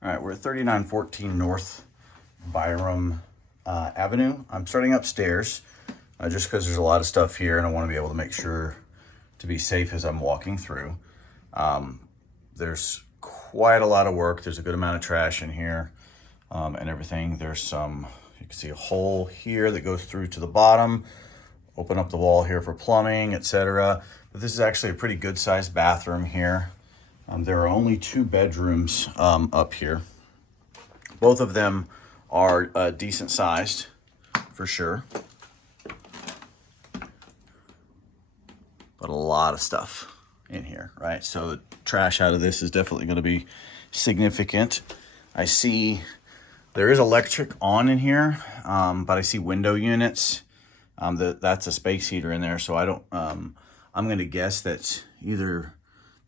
All right, we're at 3914 North Byram Avenue. I'm starting upstairs just because there's a lot of stuff here and I want to be able to make sure to be safe as I'm walking through. There's quite a lot of work. There's a good amount of trash in here and everything. There's some, you can see a hole here that goes through to the bottom. Open up the wall here for plumbing, etc. But this is actually a pretty good sized bathroom here. There are only 2 bedrooms up here. Both of them are decent sized, for sure. But a lot of stuff in here, right? So the trash out of this is definitely going to be significant. I see there is electric on in here, but I see window units. That's a space heater in there, so I don't. I'm going to guess that either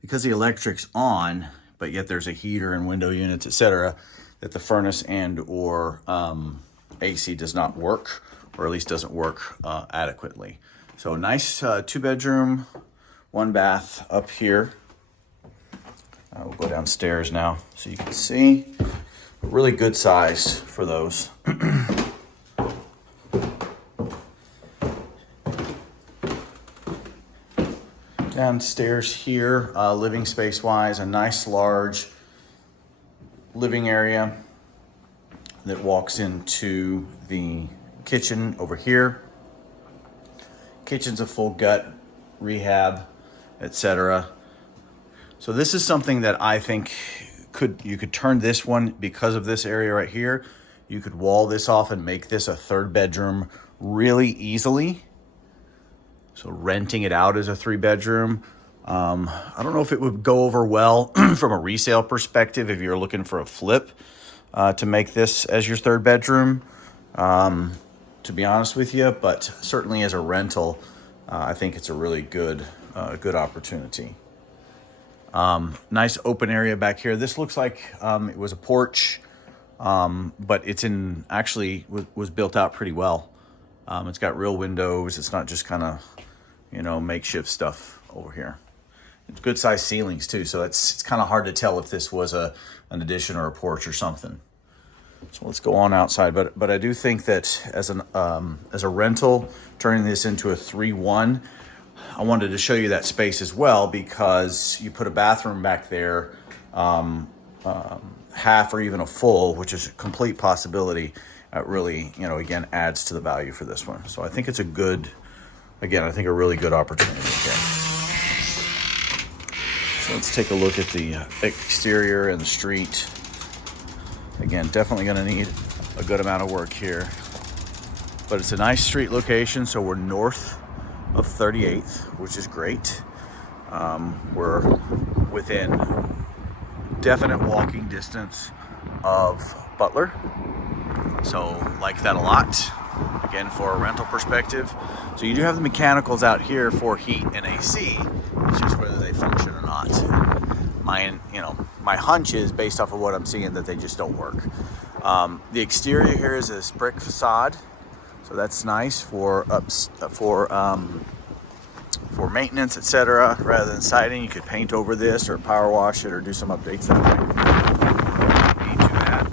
because the electric's on, but yet there's a heater and window units, etc., that the furnace and or AC does not work, or at least doesn't work adequately. So a nice 2-bedroom, 1 bath up here. We'll go downstairs now so you can see. Really good size for those. Downstairs here, living space wise, a nice large living area that walks into the kitchen over here. Kitchen's a full gut, rehab, etc. So this is something that I think you could turn this one, because of this area right here, you could wall this off and make this a 3rd bedroom really easily. So renting it out as a 3-bedroom. I don't know if it would go over well from a resale perspective if you're looking for a flip to make this as your 3rd bedroom, to be honest with you. But certainly as a rental, I think it's a really good opportunity. Nice open area back here. This looks like it was a porch, but it's actually was built out pretty well. It's got real windows. It's not just kind of, makeshift stuff over here. It's good sized ceilings too, so it's kind of hard to tell if this was an addition or a porch or something. So let's go on outside. But I do think that as a rental, turning this into a 3-1, I wanted to show you that space as well, because you put a bathroom back there, half or even a full, which is a complete possibility. Really, again, adds to the value for this one. So I think it's a really good opportunity here. So let's take a look at the exterior and the street. Again, definitely going to need a good amount of work here. But it's a nice street location, so we're north of 38th, which is great. We're within definite walking distance of Butler. So like that a lot, again, for a rental perspective. So you do have the mechanicals out here for heat and AC. It's just whether they function or not. My hunch is, based off of what I'm seeing, that they just don't work. The exterior here is a brick facade, so that's nice for maintenance, etc. Rather than siding, you could paint over this or power wash it or do some updates that way. Not too bad.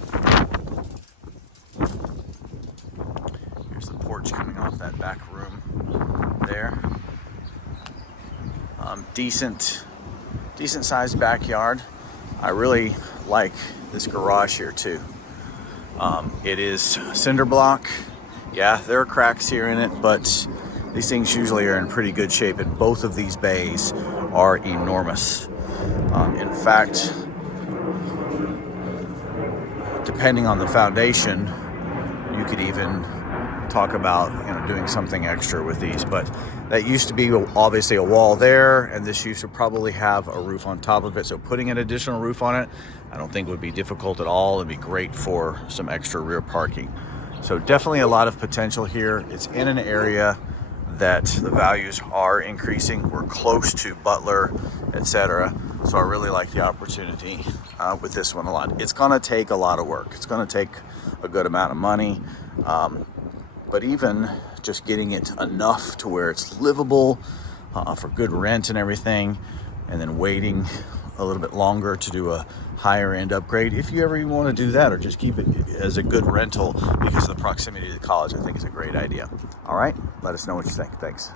Here's the porch coming off that back room there. Decent sized backyard. I really like this garage here too. It is cinder block. Yeah, there are cracks here in it, but these things usually are in pretty good shape, and both of these bays are enormous. In fact, depending on the foundation, you could even talk about doing something extra with these. But that used to be obviously a wall there, and this used to probably have a roof on top of it. So putting an additional roof on it, I don't think would be difficult at all. It'd be great for some extra rear parking. So definitely a lot of potential here. It's in an area that the values are increasing. We're close to Butler, etc. So I really like the opportunity with this one a lot. It's gonna take a lot of work. It's gonna take a good amount of money. But even just getting it enough to where it's livable for good rent and everything, and then waiting a little bit longer to do a higher end upgrade. If you ever even want to do that, or just keep it as a good rental because of the proximity to the college, I think is a great idea. All right, let us know what you think. Thanks.